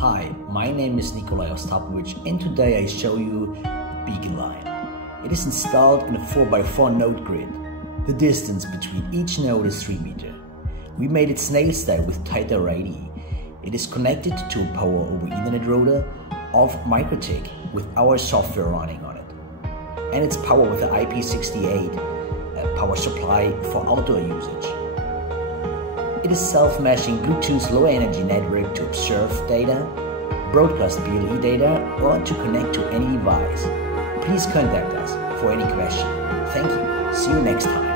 Hi, my name is Nikolai Ostapovich and today I show you Beacon Line. It is installed in a 4x4 node grid. The distance between each node is 3 meters. We made it snail style with tighter radii. It is connected to a power over Ethernet router of MikroTik with our software running on it. And it's powered with the IP68 power supply for outdoor usage. It is self-meshing Bluetooth low energy network to observe data, broadcast BLE data, or to connect to any device. Please contact us for any question. Thank you. See you next time.